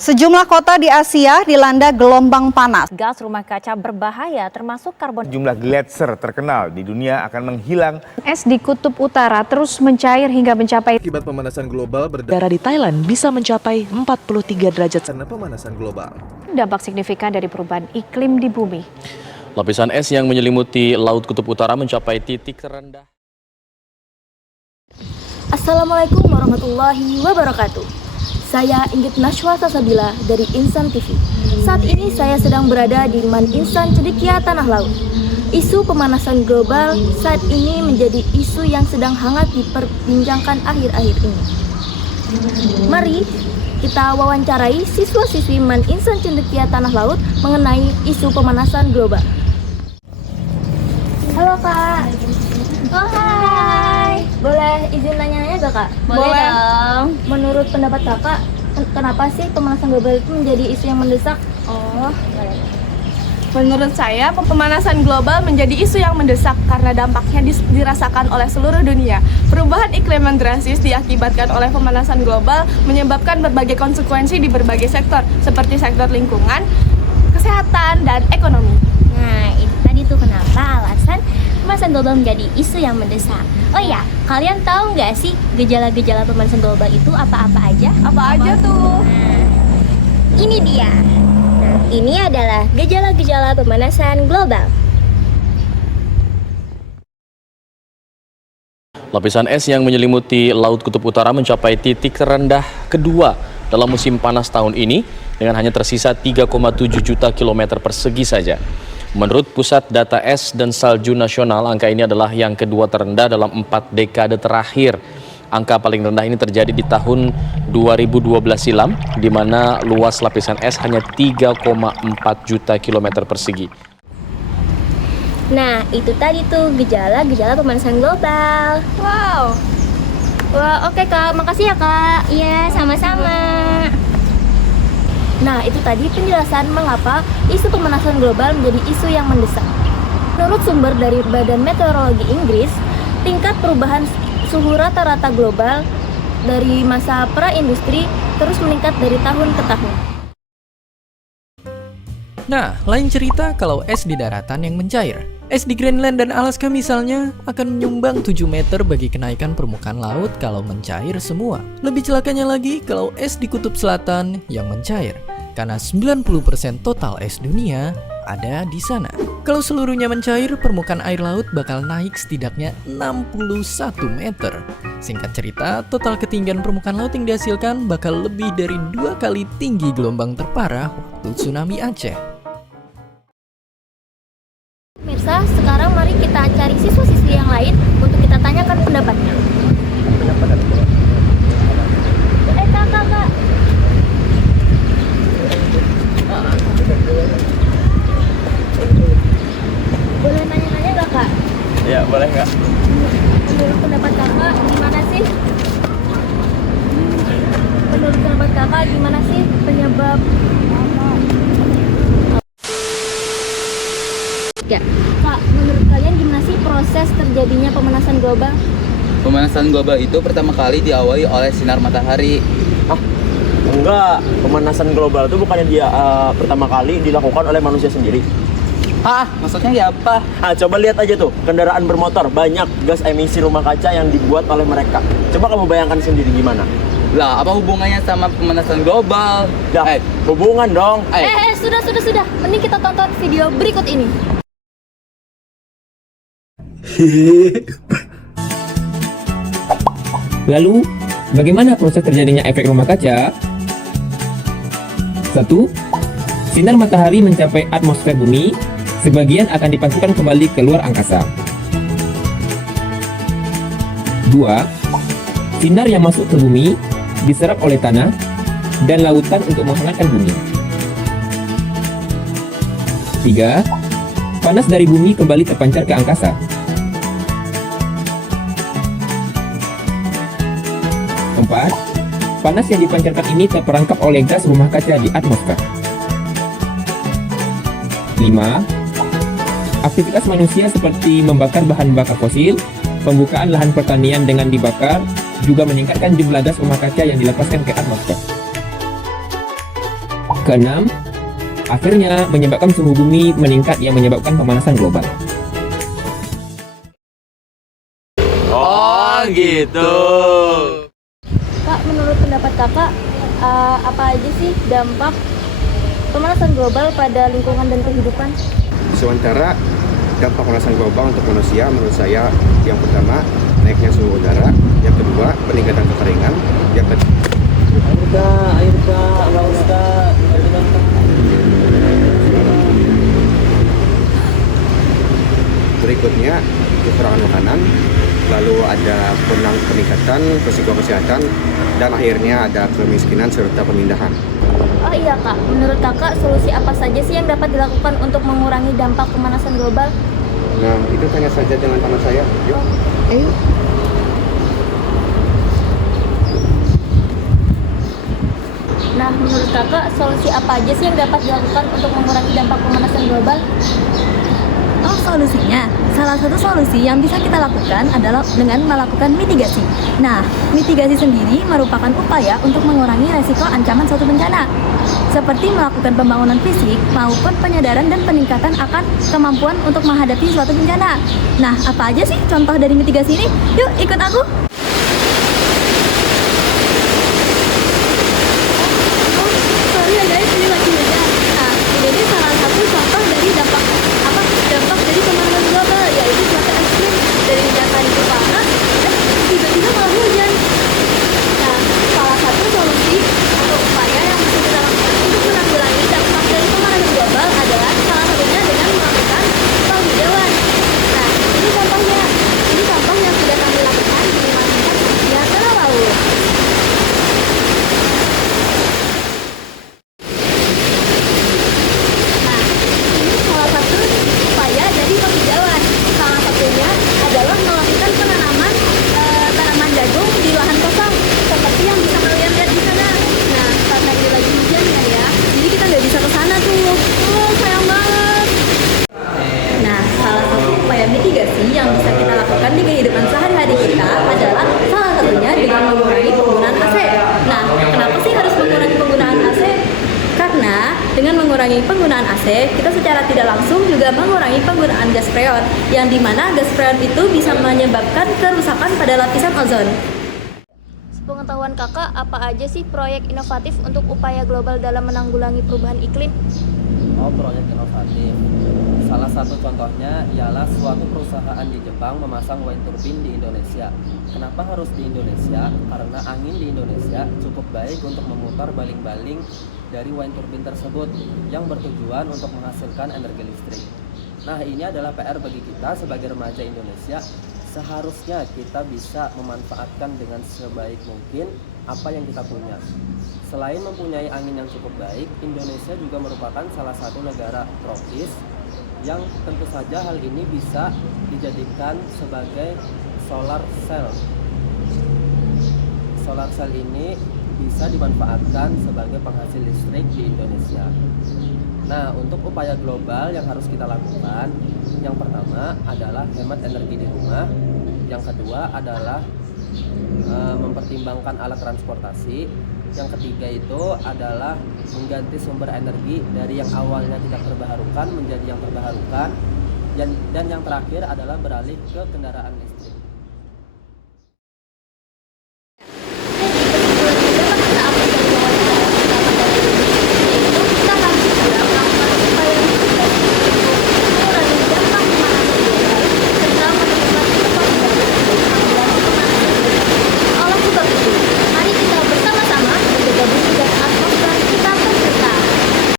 Sejumlah kota di Asia dilanda gelombang panas. Gas rumah kaca berbahaya termasuk karbon. Jumlah gletser terkenal di dunia akan menghilang. Es di kutub utara terus mencair hingga mencapai Akibat pemanasan global Udara di Thailand bisa mencapai 43 derajat karena pemanasan global. dampak signifikan dari perubahan iklim di bumi. Lapisan es yang menyelimuti Laut Kutub Utara mencapai titik terendah. Assalamualaikum warahmatullahi wabarakatuh. Saya Inggit Nashwa Sasabila dari Insan TV. Saat ini saya sedang berada di Man Insan Cendekia Tanah Laut. Isu pemanasan global saat ini menjadi isu yang sedang hangat diperbincangkan akhir-akhir ini. Mari kita wawancarai siswa-siswi Man Insan Cendekia Tanah Laut mengenai isu pemanasan global. Halo Kak. Oh hai. Boleh izin nanya-nanya gak Kak? Boleh dong. Menurut pendapat Kakak, kenapa sih pemanasan global itu menjadi isu yang mendesak? Oh, menurut saya pemanasan global menjadi isu yang mendesak karena dampaknya dirasakan oleh seluruh dunia. Perubahan iklim yang drastis diakibatkan oleh pemanasan global menyebabkan berbagai konsekuensi di berbagai sektor seperti sektor lingkungan, kesehatan, dan ekonomi. Nah, itu tadi tuh kenapa alasan pemanasan global menjadi isu yang mendesak. Oh iya, kalian tahu nggak sih gejala-gejala pemanasan global itu apa-apa aja? Apa aja tuh? Nah, ini dia. Nah, ini adalah gejala-gejala pemanasan global. Lapisan es yang menyelimuti Laut Kutub Utara mencapai titik terendah kedua dalam musim panas tahun ini dengan hanya tersisa 3,7 juta kilometer persegi saja. Menurut Pusat Data Es dan Salju Nasional, angka ini adalah yang kedua terendah dalam 4 dekade terakhir. Angka paling rendah ini terjadi di tahun 2012 silam, di mana luas lapisan es hanya 3,4 juta kilometer persegi. Nah, itu tadi tuh gejala-gejala pemanasan global. Wow. Wah, oke Kak, makasih ya Kak. Iya, sama-sama. Nah, itu tadi penjelasan mengapa isu pemanasan global menjadi isu yang mendesak. Menurut sumber dari Badan Meteorologi Inggris, tingkat perubahan suhu rata-rata global dari masa pra-industri terus meningkat dari tahun ke tahun. Nah, lain cerita kalau es di daratan yang mencair. Es di Greenland dan Alaska misalnya akan menyumbang 7 meter bagi kenaikan permukaan laut kalau mencair semua. Lebih celakanya lagi kalau es di Kutub Selatan yang mencair, karena 90% total es dunia ada di sana. Kalau seluruhnya mencair, permukaan air laut bakal naik setidaknya 61 meter. Singkat cerita, total ketinggian permukaan laut yang dihasilkan bakal lebih dari 2 kali tinggi gelombang terparah waktu tsunami Aceh. Pemirsa, sekarang mari kita cari siswa-siswi yang lain untuk kita tanyakan pendapatnya. Kak. Boleh nanya-nanya gak Kak? Ya, boleh nggak? Menurut pendapat Kakak gimana sih? Menurut pendapat Kakak gimana sih penyebab? Ya, Kak, menurut kalian gimana sih proses terjadinya pemanasan global? Pemanasan global itu pertama kali diawali oleh sinar matahari. Enggak, pemanasan global itu bukannya dia pertama kali dilakukan oleh manusia sendiri. Hah? Maksudnya ya apa? Coba lihat aja tuh, kendaraan bermotor banyak gas emisi rumah kaca yang dibuat oleh mereka. Coba kamu bayangkan sendiri gimana? Lah, apa hubungannya sama pemanasan global? Hubungan dong. Sudah. Mending kita tonton video berikut ini. Lalu, bagaimana proses terjadinya efek rumah kaca? 1. Sinar matahari mencapai atmosfer bumi, sebagian akan dipantulkan kembali ke luar angkasa. 2. Sinar yang masuk ke bumi diserap oleh tanah dan lautan untuk menghangatkan bumi. 3. Panas dari bumi kembali terpancar ke angkasa. 4. Panas yang dipancarkan ini terperangkap oleh gas rumah kaca di atmosfer. 5. Aktivitas manusia seperti membakar bahan bakar fosil, pembukaan lahan pertanian dengan dibakar, juga meningkatkan jumlah gas rumah kaca yang dilepaskan ke atmosfer. Keenam, akhirnya menyebabkan suhu bumi meningkat yang menyebabkan pemanasan global. Oh gitu. Kak, menurut pendapat kakak, apa aja sih dampak pemanasan global pada lingkungan dan kehidupan? Sementara dampak pemanasan global untuk manusia menurut saya yang pertama naiknya suhu udara, yang kedua peningkatan kekeringan, yang ketiga Air kak, haus kak. berikutnya kekurangan makanan, lalu ada peningkatan risiko kesehatan, dan akhirnya ada kemiskinan serta pemindahan. Oh iya kak, menurut kakak solusi apa saja sih yang dapat dilakukan untuk mengurangi dampak pemanasan global? Nah, itu tanya saja dengan teman saya. Yuk. Nah, menurut kakak solusi apa aja sih yang dapat dilakukan untuk mengurangi dampak pemanasan global? Oh, solusinya. Salah satu solusi yang bisa kita lakukan adalah dengan melakukan mitigasi. Nah, mitigasi sendiri merupakan upaya untuk mengurangi resiko ancaman suatu bencana, seperti melakukan pembangunan fisik maupun penyadaran dan peningkatan akan kemampuan untuk menghadapi suatu bencana. Nah, apa aja sih contoh dari mitigasi ini? Yuk, ikut aku! Sorry ya guys, ini lagi hujan. Nah, ini salah satu contoh dari dampak dari pemanasan global, yaitu cuaca ekstrim. Dari hujan tadi ke panas, tiba-tiba malah hujan. Nah, salah satu solusi atau upaya yang bisa kita lakukan untuk menanggulangi dampak dari pemanasan global adalah salah satunya dengan melakukan penghijauan. Nah, ini contohnya. Ini contoh yang sudah kami lakukan di Man Insan Cedek Tanah Laut. Adalah melakukan penanaman tanaman jagung di lahan kosong seperti yang bisa kalian lihat di sana. Nah, karena ini lagi hujan ya, jadi kita nggak bisa ke sana tuh. Oh, sayang banget. Nah, salah satu upaya mitigasi yang bisa kita lakukan di kehidupan sehari-hari kita adalah salah satunya dengan mengurangi penggunaan AC. Nah, kenapa sih harus mengurangi penggunaan AC? Karena dengan mengurangi penggunaan AC, kita secara tidak langsung juga mengurangi penggunaan gas freon, yang dimana gas freon itu bisa menyebabkan kerusakan pada lapisan ozon. Sepengetahuan kakak, apa aja sih proyek inovatif untuk upaya global dalam menanggulangi perubahan iklim? Oh, proyek inovatif. Salah satu contohnya ialah suatu perusahaan di Jepang memasang wind turbine di Indonesia. Kenapa harus di Indonesia? Karena angin di Indonesia cukup baik untuk memutar baling-baling dari wind turbine tersebut yang bertujuan untuk menghasilkan energi listrik. Nah, ini adalah PR bagi kita sebagai remaja Indonesia. Seharusnya kita bisa memanfaatkan dengan sebaik mungkin apa yang kita punya. Selain mempunyai angin yang cukup baik, Indonesia juga merupakan salah satu negara tropis yang tentu saja hal ini bisa dijadikan sebagai solar cell. Solar cell ini bisa dimanfaatkan sebagai penghasil listrik di Indonesia. Nah, untuk upaya global yang harus kita lakukan, yang pertama adalah hemat energi di rumah, yang kedua adalah mempertimbangkan alat transportasi, yang ketiga itu adalah mengganti sumber energi dari yang awalnya tidak terbarukan menjadi yang terbarukan, dan yang terakhir adalah beralih ke kendaraan listrik.